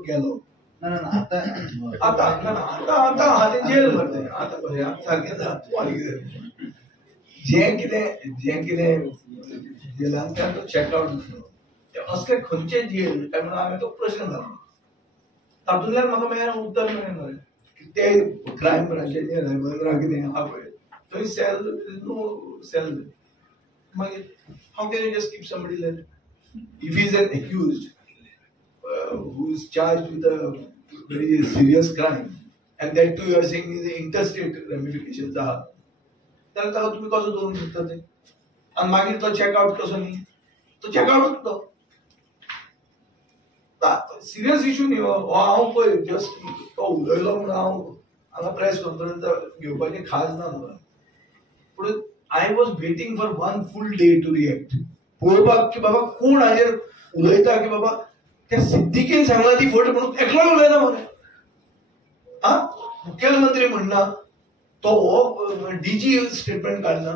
तो गेलो आता हाती जेल भरते आता पळय सारकें जाता जें कितें जेलांतल्यान तो चेकआउट जालो ते असले खंयचे जेल काय म्हणून हांवें तो प्रश्न घालो तातूंतल्यान म्हाका मेळ्ळें उत्तर मेळ्ळें मरे ते क्रायम ब्रांचाचेर रविंद्रा कितें आहा पळय थंय सेल नो सेल मागीर how can you just keep somebody there if he is an accused who is charged with a very serious crime and that too you are saying is interstate ramifications आहा जाल्यार ताका तुमी कसो दवरूंक शकता ते आनी मागीर तो चेकआउट कसो न्ही तो चेकआउट तो सिरियस इश्यू न्ही हो हांव पळय जस्ट तो उलयलो म्हणून हांव हांगा प्रेस कॉन्फरन्स घेवपाचें खास ना म्हाका पूण I was waiting for one full day to react पळोवपाक की बाबा कोण हाजेर उलयता की बाबा त्या सिद्दीकीन सांगला ती फट म्हणून एकलोय उलयना मरे हा मुखेलमंत्री म्हणना तो डीजी स्टेटमेंट काढना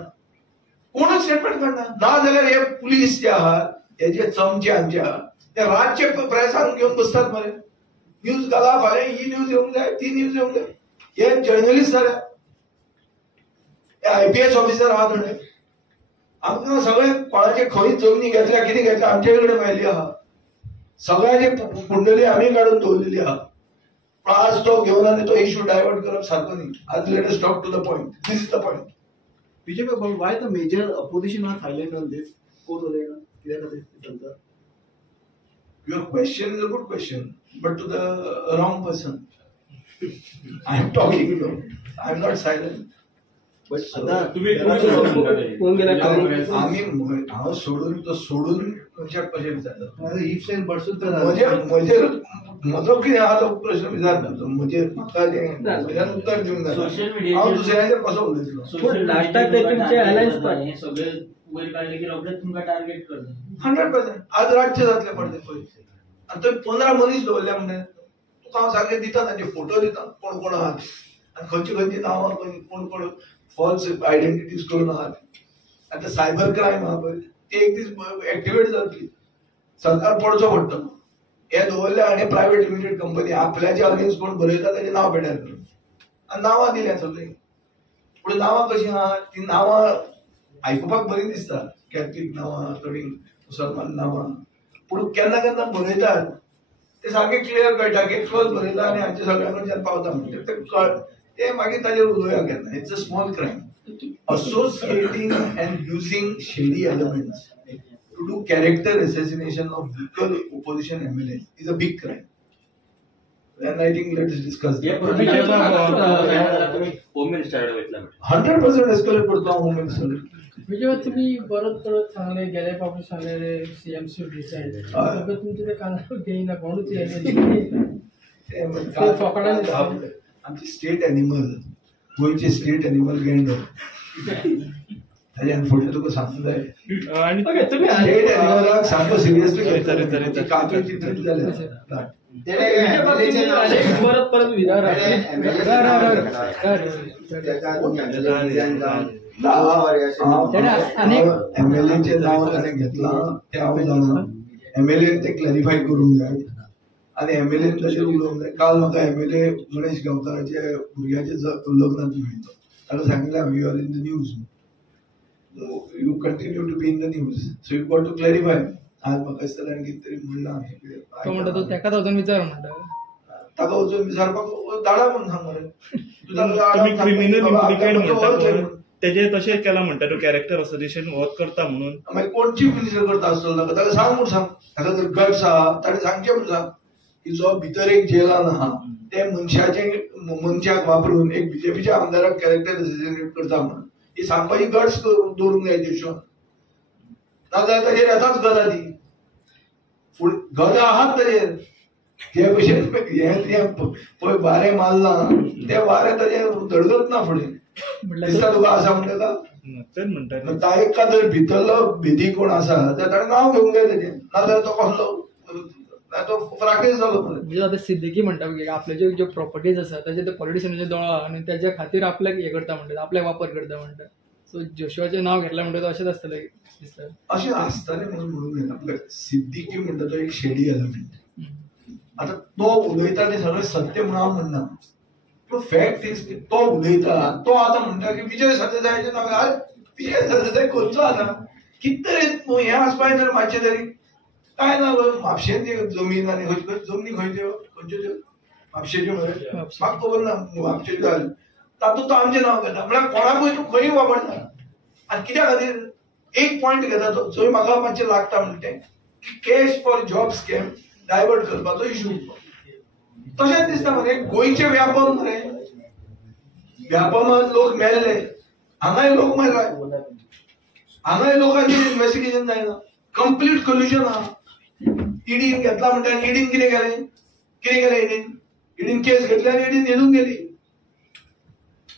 कोणच स्टेटमेंट काढना ना जाल्यार हे पुलीस जे आहात हे जे चमचे आमचे आहात ते रातचे प्रेसार घेवन बसतात मरे न्यूज घाला फाल्यां ही न्यूज येवंक जाय ती न्यूज येवंक जाय हे जर्नलिस्ट जाल्या हे IPS ऑफिसर आहात थोडे आमकां सगळे कोणाचे खंय जमनी घेतल्या कितें घेतल्या आमचे कडेन मेळिल्ली आहा सगळ्यांची कुंडली आम्ही काढून दवरलेली आहा पण आज तो घेऊन आनी तो इश्यू डायवर्ट करप सारको न्ही आज let us talk to the point this is the point BJP about why the major opposition are silent on this कोण उलयना कित्याक खातीर चलता Your question is a good question but to the wrong person I am talking to I am not silent आम्ही हांव सोडून तो सोडून मनशाक कशें विचारता इफ सेल बडसून म्हजो कितें आहा तो प्रश्न विचारता म्हणजे म्हाका म्हज्यान उत्तर दिवंक जाय हांव दुसऱ्याचेर कसो उलयतलो लास्टाक ते तुमचे अलायन्स पार्टी सगळे वयर काडले की रोखडेच तुमकां टार्गेट करता 100% आज राज्य जातले पडले पळय आनी थंय 15 मनीस दवरल्या म्हणजे तुका हांव सारकें दिता तांचे फोटो दिता कोण कोण आहात आनी खंयची नांवां कोण कोण फॉल्स आयडेंटिटीज करून आहात आता सायबर क्रायम आहा पळय ती एक दीस एक्टिवेट जातली सरकार पडचो पडटलो हे दवरले आनी प्रायव्हेट लिमिटेड कंपनी आपल्याच्या अगेन्स्ट कोण बरयता ताचें नांव पेड्यार करून आनी नांवां दिल्या सगळीं पूण नांवां कशीं आहा ती नांवां आयकुपाक बरी दिसता कॅथलीक नांवां थोडी मुसलमान नांवां पूण केन्ना केन्ना बरयतात ते सारकें क्लियर कळटा की एकलोच बरयता आनी हांचे सगळ्यांकडच्यान पावता म्हणजे ते मागीर ताजेर उलोवया केन्ना it's a small crime associating and using shady elements to do character assassination of local opposition MLAs is a big crime. Then I think let's discuss that. Home Minister 100% escalate करता Home Minister. म्हणजे तुम्ही परत सांगले गेल्या पासून सांगले CM should resign. आता तुमचे ते कानावर घेईना कोणच येईल. आमची स्टेट एनिमल गोयचे स्टेट एनिमल गेंडो ताज्यान फुडें तुका सांगूंक जाय स्टेट एनिमलाक सामको सिरियसली घेता काजू चित्रीत जाल्या परत MLAचे नांव ताणें घेतलां तें हांव जाणा MLA ते क्लॅरिफाय करूंक जाय आनी MLA तशें उलोवंक जाय काल म्हाका MLA गणेश गांवकाराचे भुरग्याचे लग्नाक मेळिल्लो ताका सांगिल्लें हांवें you are in the news you continue to be in the news so you got to clarify आज म्हाका दिसता ताणें कितें तरी म्हणलां तो म्हणटा तो तेकाच वचून विचार म्हणटा ताका वचून विचारपाक धाडा म्हणून सांग मरे क्रिमिनल तेजे तशें केला म्हणटा तो कॅरेक्टर असोसिएशन वॉक करता म्हणून मागीर कोण चीफ मिनिस्टर करता आसतलो ताका सांग म्हणून सांग ताका जर गट्स आहा ताणें सांगचें म्हणून सांग की जो भितर एक जेलान आहा ते मनशाक वापरून एक बीजेपीच्या आमदाराक कॅरेक्टर असोसिएट करता म्हणून ही सांगपाची गट्स दवरूंक जाय देशान नाजाल्यार ताजेर येताच गदा ती पूण गदा आहात ताजेर जे भशेन पळय वारें मारलां ते वारें ताजेर धडगत ना फुडें दिसता तुका आसा म्हणटा तेच म्हणटा ताका जर भितरलो भेदी कोण आसा तर ताणें नांव घेवंक जाय तेजें नाजाल्यार तो कसलो तो फ्राकेस जालो म्हणजे आता सिद्दीकी म्हणटा की आपले ज्यो प्रॉपर्टीज आसा ताचे ते पॉलिटिशियनाचे दोळो आनी त्याच्या खातीर आपल्याक हे करता म्हणटा आपल्याक वापर करता म्हणटा सो जोशुआचें नांव घेतलें म्हणटा तो अशेंच आसतलें दिसता अशें आसतलें म्हणून म्हणूंक जायना सिद्दीकी म्हणटा तो एक शेडी एलिमेंट आता तो उलयता ते सगळें सत्य म्हणून हांव म्हणना. फॅक्ट इज तो उलयता, तो आता म्हणटा की विजय सरदेसायाचें नांव विजय सरदेसाय खंयचो आतां कितें तरी हें आसपाक जाय मातशें तरी काय ना म्हापशेन ती जमीन आनी जमनी खंय त्यो खंयच्यो त्यो म्हापशेच्यो मरे म्हाका खबर ना म्हापशेच्यो जाल्यो तातूंत तो आमचें नांव घेता म्हळ्यार कोणाकूय तूं खंय वापरना. आनी कित्या खातीर एक पॉयंट घेता तो जंय म्हाका मातशें लागता म्हणटा तें cash for job scam divert करपाचो इशू. तशेंच दिसता मरे गोंयचे व्यापम मरे व्यापमांत लोक मेल्ले हांगाय लोक मेलाय हांगाय लोकांचेर इन्व्हेस्टिगेशन जायना कंप्लीट कल्युजन आहा. ईडीन घेतला म्हणटा ईडीन कितें केलें ईडीन केस घेतली आनी ईडीन न्हिदून गेली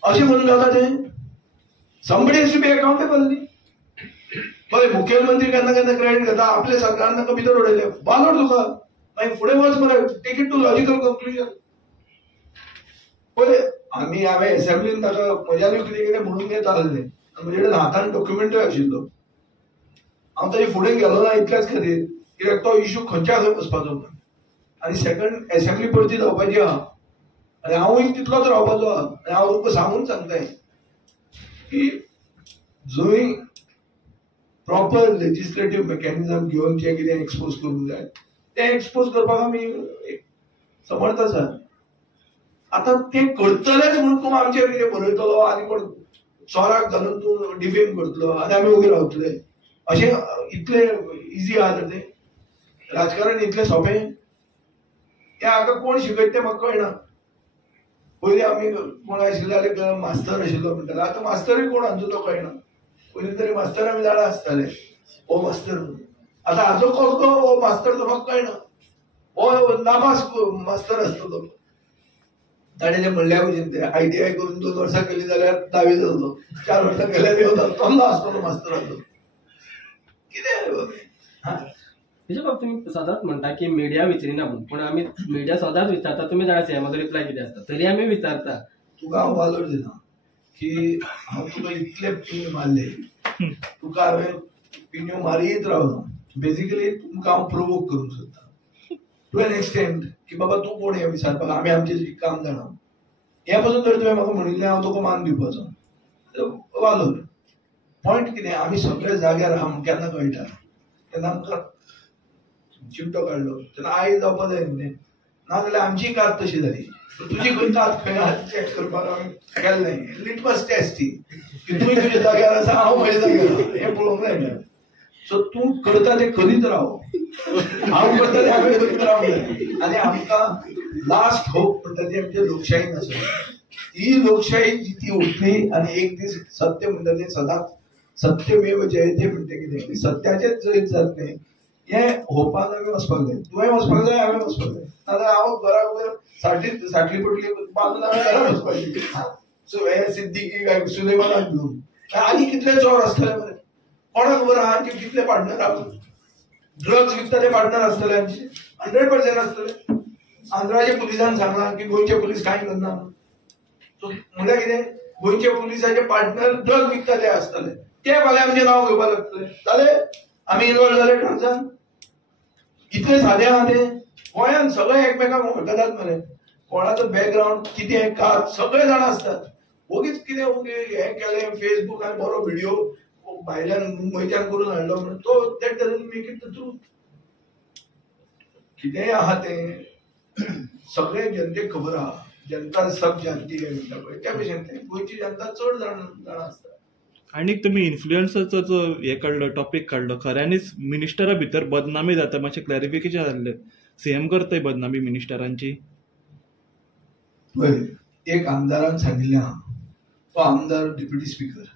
अशें म्हणून जाता तें. somebody has to be accountable न्ही. पळय मुखेलमंत्री केन्ना केन्ना क्रेडीट घेता आपल्या सरकारान ताका भितर उडयले बालोड तुका मागीर फुडें वच मरे take it to logical conclusion. पळय हांवें एसेंब्लीन ताका म्हज्यानूय कितें कितें म्हणून घेता आसलें म्हजे कडेन हातान डॉक्युमेंटूय आशिल्लो. हांव ताचे फुडें गेलो ना इतल्याच खातीर कित्याक तो इशू खंयच्या खंय वचपाचो आनी सेकंड एसेंब्ली परती जावपाची आहा आनी हांवूय तितलोच रावपाचो आहा. आनी हांव तुका सांगून सांगताय की जंय प्रॉपर लेजिस्लेटिव्ह मेकॅनिझम घेवन जें कितें एक्सपोज करूंक जाय तें एक्सपोज करपाक आमी समर्थ आसा. आतां तें करतलेच म्हणून तूं आमचेर कितें बरयतलो आनी कोण चोराक घालून तूं डिफेम करतलो आनी आमी वोगी रावतले अशें इतलें इजी आहा तर तें राजकारण इतलें सोंपें तें हाका कोण शिकयता तें म्हाका कळना. पयलीं आमी कोण आशिल्ले जाल्यार मास्तर आशिल्लो म्हणटाले आतां मास्तरूय कोण हांचो तो कळना. पयलीं तरी मास्तर आमी जाणा आसताले हो मास्तर म्हणून आतां हाजो कसलो हो मास्तर तो म्हाका कळना. हो नामास मास्तर आसतलो ताणें तें म्हणल्या भशेन तें ITI करून 2 वर्सां केली जाल्यार 10वी जालो 4 वर्सां केल्यार येवना तसलो आसतलो मास्तराचो कितें. तेच्या बाबतीत तुम्ही सदांच म्हणटा की मिडिया विचारिना म्हणून पण आमी मिडिया सदांच विचारता तुम्ही जाणा सीएमाचो रिप्लाय कितें आसता तरी आमी विचारता. तुका हांव वालोर दिना की हांव तुका इतले पिन्यो मारले तुका हांवें पिन्यो मारीत रावलो. बेजिकली तुमकां हांव प्रोवोक करूंक सोदता टू एन एक्सटेंट की बाबा तूं कोण हें विचारपाक आमी आमचें काम जाणा हे पासून जर तुवें म्हाका म्हणिल्लें हांव तुका मान दिवपाचो वालोर. पॉयंट कितें आमी सगळे जाग्यार आहा म्हूण केन्ना कळटा तेन्ना आमकां चिमटो काडलो तेन्ना आयज जावपा जाय न्ही नाजाल्यार आमची कात तशी जाली. तुजी खंय कात खंय आहा चॅक करपाक हांवें केल्लें लिटमस टेस्ट ती की तुवें तुज्या जाग्यार आसा हांव म्हज्या जाग्यार आसा हें पळोवंक जाय. सो तूं करता तें करीत राव हांव करता तें हांवें करीत रावंक जाय. आनी आमकां लास्ट होप म्हणटा ती आमच्या लोकशायेन आसा ही लोकशाही जिती उठली आनी एक दीस सत्य म्हणटा तें सदांच सत्यमेव जयते म्हणटा कितें सत्याचेच जैत जातलें हें होपान आमी वचपाक जाय. तुवें वचपाक जाय हांवें वचपाक जाय नाजाल्यार हांव घरा साटली पटली बांदून हांवें घरा वचपाचें. सो हे सिद्दीकी काय सुलेमानाक घेवन आनी कितले चोर आसतले मरे कोणाक खबर आहा की कितले पार्टनर आहा ड्रग्स विकता ते पार्टनर आसतले आमचे 100% आसतले. आंध्राच्या पुलिसान सांगलां की गोंयचे पुलीस कांय करना. सो म्हळ्यार कितें गोंयचे पुलिसाचे पार्टनर ड्रग विकता ते आसतले ते फाल्यां आमचें नांव घेवपाक लागतले जाले आमी इनवॉल्व जाले ड्रग्सान. इतलें सादें आहा तें. गोंयांत सगळे एकमेकांक वळखतात मरे कोणाचो बॅकग्रावंड कितें कात सगळे जाण आसतात. ओगीच कितें हें केलें फेसबुकार बरो व्हिडिओ भायल्यान मुंबयच्यान करून हाडलो म्हणून तो that doesn't make it the truth. कितेंय आहा तें सगळे जनतेक खबर आहा. जनता सब जानती है म्हणटा पळय त्या भशेन तें गोंयची जनता चड जाण आसता. आनी तुमी इन्फ्लुएन्सरचो जो हें काडलो टॉपीक काडलो खऱ्यांनीच मिनिस्टरा भितर बदनामी जाता मातशें क्लॅरिफिकेशन जाल्लें. सीएम करताय बदनामी मिनिस्टरांची. पळय एक आमदारान सांगिल्लें आहा तो आमदार डेप्युटी स्पीकर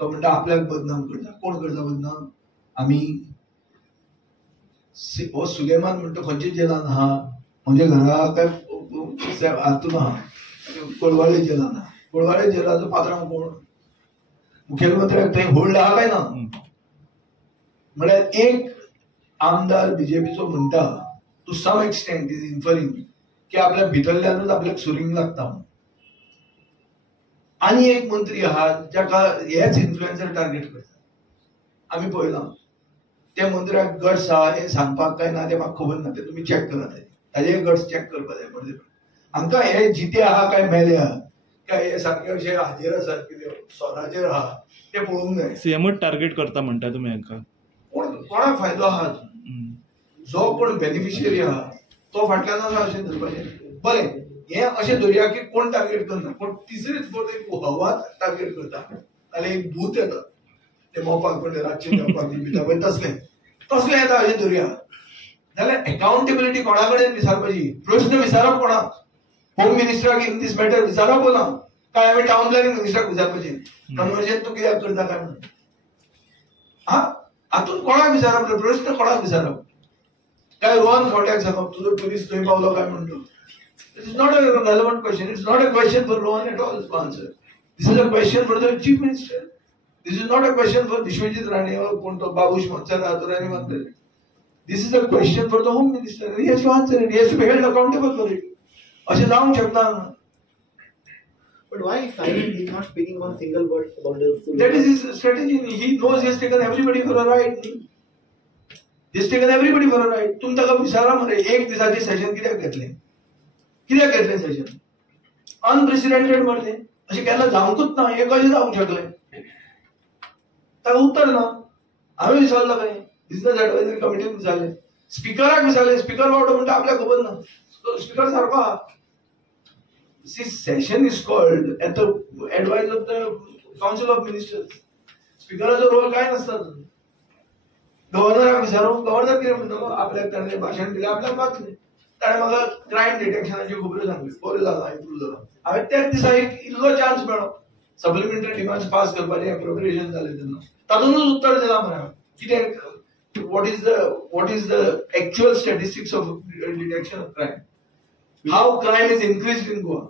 तो म्हणटा आपल्याक बदनाम करता. कोण करता बदनाम आमी. हो सुलेमान म्हणटा खंयच्या जेलान आहा म्हणजे घरा काय हातून आहा कोलवाळे जेलान आहा. कोलवाळे जेलाचो पात्रांव कोण मुखेलमंत्र्याक थंय होल्ड आहा काय ना. म्हळ्यार एक आमदार बीजेपीचो म्हणटा टू सम एक्सटेंट इज इन्फरिंग की आपल्या भितरल्यानूच आपल्याक सुरींग लागता म्हणून. आनी एक मंत्री आहा जाका हेच इन्फ्लुएन्सर टार्गेट करता. आमी पळयलां त्या मंत्र्याक गट्स आहा हें सांगपाक काय ना तें म्हाका खबर ना तें तुमी चॅक करात. ताजे गट्स चॅक करपा जाय पडले. आमकां हे जिते आहा काय मेले आहा काय हे सारके अशे हाजेर आसा कितें स्वराचेर आहा ते पळोवंक जाय. सीएमच टार्गेट करता म्हणटा तुमी हांकां. कोणाक फायदो आहा जो कोण बेनिफिशियरी आहा तो फाटल्यान आसा अशें धरपाचें. बरें हे अशें धरया की कोण टार्गेट करना पूण तिसरीच परत एक हवा टार्गेट करता जाल्यार एक भूत येता ते मोपाक पडले रातचे जेवपाक भिता पळय तसलें येता अशें धरया. जाल्यार अकाउंटेबिलिटी कोणा कडेन विचारपाची. प्रश्न विचारप कोणाक? होम मिनिस्टराक इन दीस मॅटर विचारप ना काय हांवें टावन प्लॅनिंग मिनिस्टराक विचारपाचें कन्वर्जन तूं कित्याक करता काय म्हणून. हातून कोणाक विचारप? प्रश्न कोणाक विचारप? काय रोहन खवट्याक सांगप तुजो ट्युरिस्ट थंय पावलो काय म्हणून? This is not a relevant question. It's not a question for Rohan at all to answer. This is a question for the chief minister. This is not a question for Vishwajit Rane or Babush Mansar or anyone else. This is a question for the home minister. He has to answer it. He has to be held accountable for it. अशें जावंक शकना. But why is silent? He's not speaking one single word about this. That is his strategy. He knows he has taken everybody for a ride. He has taken everybody for a ride. तुम ताका विचारा मरे एक दिसाचे session कित्याक घेतलें? कित्याक घेतलें सेशन? अनप्रेसिडेंटेड मरलें अशें केन्ना जावंकूच ना. हे कशें जावंक शकलें? ताका उत्तर ना. हांवें विचारलं खंय बिझनेस एडवायझरी कमिटीन विचारलें, स्पिकराक विचारलें. स्पिकर बावडो म्हणटा आपल्याक खबर ना. स्पिकर सारको आहा. सी session is called at the advice of the council of ministers. स्पिकराचो रोल काय नासता. गव्हर्नराक विचारूं गव्हर्नर कितें म्हणटलो? आपल्याक ताणें भाशण दिलें आपल्याक वाचलें. ताणें म्हाका क्रायम डिटेक्शनाची खबरो सांगली. बरें जालां इम्प्रूव जालां. हांवें त्याच दिसा एक इल्लो चान्स मेळ्ळो सप्लिमेंटरी डिमांड्स पास करपाचें एप्रोप्रिएशन जालें तेन्ना. तातूंतच उत्तर दिलां मरे हांवें. कितें what is the actual statistics of detection of crime? How crime is increased in Goa?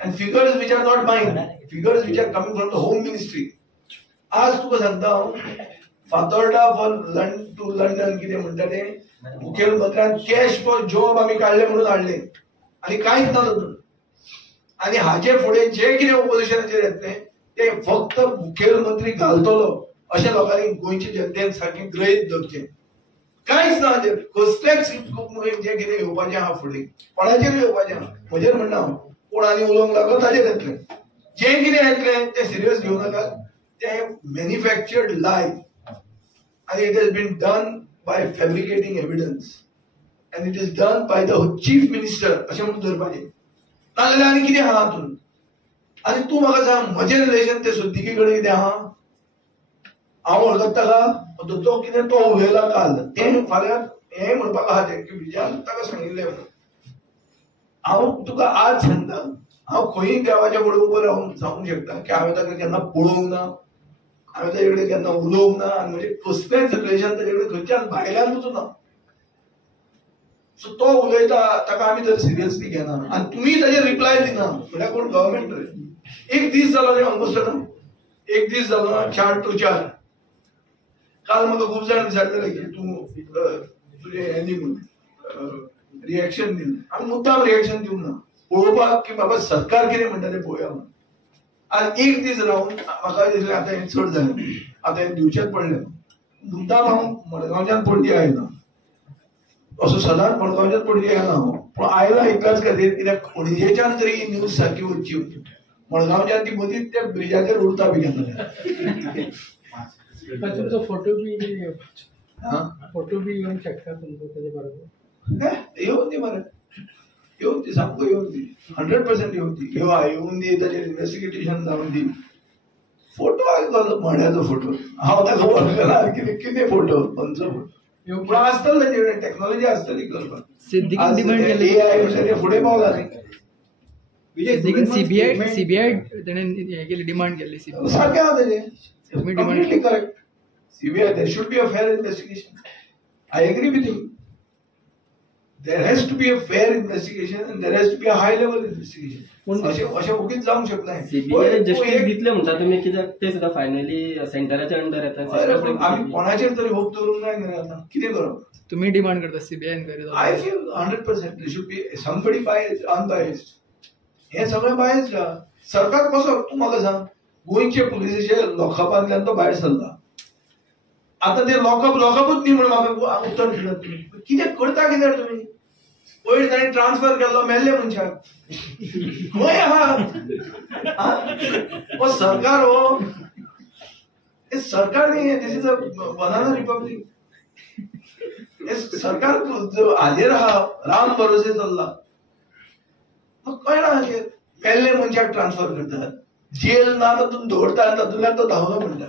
And figures which are not mine, figures which are coming from the home ministry. आज तुका सांगता हांव फातोर्डा फॉर टू लंडन कितें म्हणटा तें मुखेलमंत्र्यान cash for job आमी काडले म्हणून हाडले आनी कांयच ना तातूंत. आनी हाचे फुडें जे कितें ओपोजिशनाचेर येतलें तें फक्त मुखेलमंत्री घालतलो अशें लोकांनी गोंयचे जनतेन सारकें ग्रहीत धरचें. कांयच ना हाजेर कसलेंच जें कितें येवपाचें आहा फुडें कोणाचेर येवपाचें आहा. म्हजेर म्हणना हांव कोण आनी उलोवंक लागलो ताजेर येतलें. जें कितें येतलें तें सिरियस घेवं नाकात. तें मॅन्युफॅक्चर्ड लाय आनी it has been done by fabricating evidence and it is done by the chief minister अशें म्हणून धरपाचें. नाजाल्यार आनी कितें आहा हातूंत? आनी तूं म्हाका सांग म्हजें रिलेशन ते सुद्दिके कडेन कितें आहा? हांव वळखता ताका तो कितें तो उलयला काल तें फाल्यां हें म्हणपाक आहा तें की विजयान ताका सांगिल्लें म्हणून. हांव तुका आज सांगता हांव खंयी देवाच्या फुडें उबो रावन सांगूंक शकता की हांवें ताका केन्ना पळोवंक ना, हांवें ताजे कडेन केन्ना उलोवंक ना आनी म्हणजे कसलेंच रिलेशन ताजे कडेन खंयच्यान भायल्यानूच ना. सो तो उलयता ताका आमी तर सिरियसली घेना आनी तुमी ताजेर रिप्लाय दिना म्हळ्यार कोण गव्हर्मेंट रे. एक दीस जालो न्ही ऑलमोस्ट ना, एक दीस जालो ना 4 to 4. काल म्हाका खूब जाण विचारलेले की तूं तुजें हें दी म्हणून रिएक्शन दी. हांवें मुद्दाम रिएक्शन दिवंक ना पळोवपाक की बाबा सरकार कितें म्हणटा तें पळोवया म्हणून. आनी एक दीस रावन म्हाका दिसलें आतां हें चड जालें आतां हें दिवचेंच पडलें. मुद्दाम हांव मडगांवच्यान पणजे आयला असो सदांच मडगांवच्यान पणजे येना हांव पूण आयला इतल्याच खातीर कित्याक पणजेच्यान तरी ही न्यूज सारकी वचची मडगांवच्यान ती मदींच त्या ब्रिजाचेर उरता बी केन्ना. तुमचो फोटो बी येवंक शकता तुमचो तेजे बरोबर. येवन दी मरे येवन दी सामको येवन दी 100% येवन दी. येवन दी ताचेर इन्व्हेस्टिगेशन जावन दी. फोटो आयलो म्हण्याचो फोटो हांव ताका वळखना कितें कितें फोटो खंयचो फोटो पूण आसतलो ताचे कडेन टॅक्नॉलॉजी आसतली करपाक. AI म्हणटा तें फुडें पावला न्ही. सीबीआय तेणें हें केली डिमांड केली. सारकें आहा ताजें completely correct. CBI, there should be a fair investigation. I agree with you. There has to be a fair investigation and there has to be a high level investigation. अशें उगीच जावंक शकना. सीबीआय जस्टीस दितले म्हणटा तुमी कित्याक ते सुद्दां फायनली सेंटराच्या अंडर येता. आमी कोणाचेर तरी होप दवरूंक जाय न्ही आतां कितें करप. तुमी डिमांड करता सीबीआयन करी. I feel 100% there should be somebody biased, unbiased. हे सगळें biased आहा. सरकार कसो तूं म्हाका सांग गोंयचे पुलिसेचे लॉकअपांतल्यान तो भायर सरला. आतां ते लॉकअपूच न्ही म्हणून म्हाका उत्तर दिनात तुमी. कितें करता कितें तुमी? पयर ताणें ट्रान्सफर केल्लो मेल्ले मनशाक खंय आहा हो सरकार हो हे सरकार न्ही दिस इज अ बनाना रिपब्लीक हे सरकार जो हाजेर आहा राम भरोसे चल्ला कळना हाजेर मेल्ले मनशाक ट्रान्सफर करतात जेल ना तातून दवरतात तातूंतल्यान तो धांवलो म्हणटा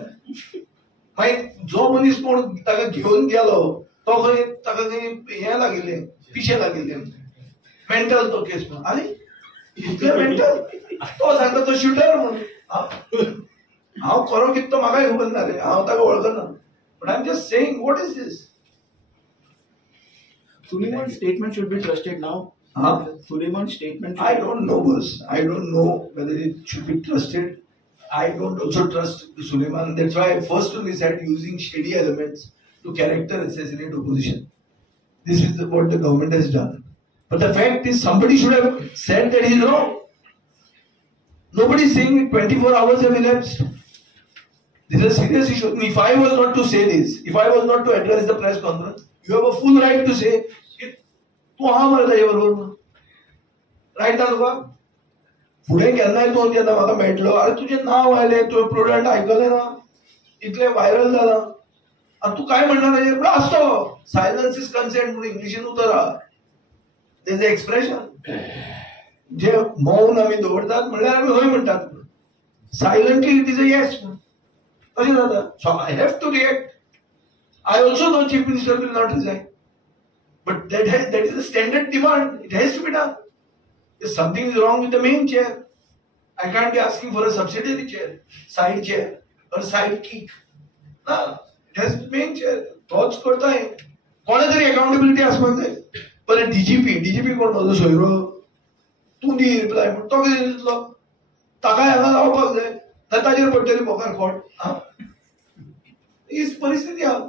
मागीर जो मनीस कोण ताका घेवन गेलो तो खंय ताका खंय हें लागिल्लें पिशें लागिल्लें मेंटल तो केस म्हणून आनी इतलें मेंटल तो सांगता तो शूटर म्हणून हांव खरो कितें तो म्हाकाय खबर ना रे हांव ताका वळखना but I am just saying what is this Suleiman's statement should be trusted now. Suleiman's statement. I don't know, boss. I don't know whether it should be trusted. I don't also trust Suleiman. That's why I first only said using shady elements to character assassinate opposition. This is what the government has done. But the fact is, somebody should have said that he is wrong. Nobody is saying it. 24 hours have elapsed. This is a serious issue. If I was not to say this, if I was not to address the press conference, you have a full right to say. तू हा मरे ताजे बरोबर right ना तुका फुडें केन्नाय तूं जेन्ना म्हाका मेळटलो अरे तुजें नांव आयलें तुवें प्रोडक्ट आयकलें ना इतलें व्हायरल जालां आनी तूं काय म्हणटा ताजेर पूण आसतो सायलन्स इज कन्सेंट म्हणून इंग्लिशीन उतर आहा तेजें एक्सप्रेशन जे मौन आमी दवरतात म्हणल्यार आमी हय म्हणटात silently it is a yes तशें जाता so I have to react I also know chief minister will not resign But that is the standard demand. It has to be done. If something is wrong with the main chair, I can't be asking for a subsidiary chair, side chair, or side kick. No, it has to be main chair. तोच करता है. कोणे तरी accountability आसपाक जाय. पहिले DGP कोण म्हजो सोयरो तूं दी रिप्लाय म्हण तो कितें दितलो ताकाय हांगा रावपाक जाय ताजेर पडटली मोकार खोट ही परिस्थिती आहा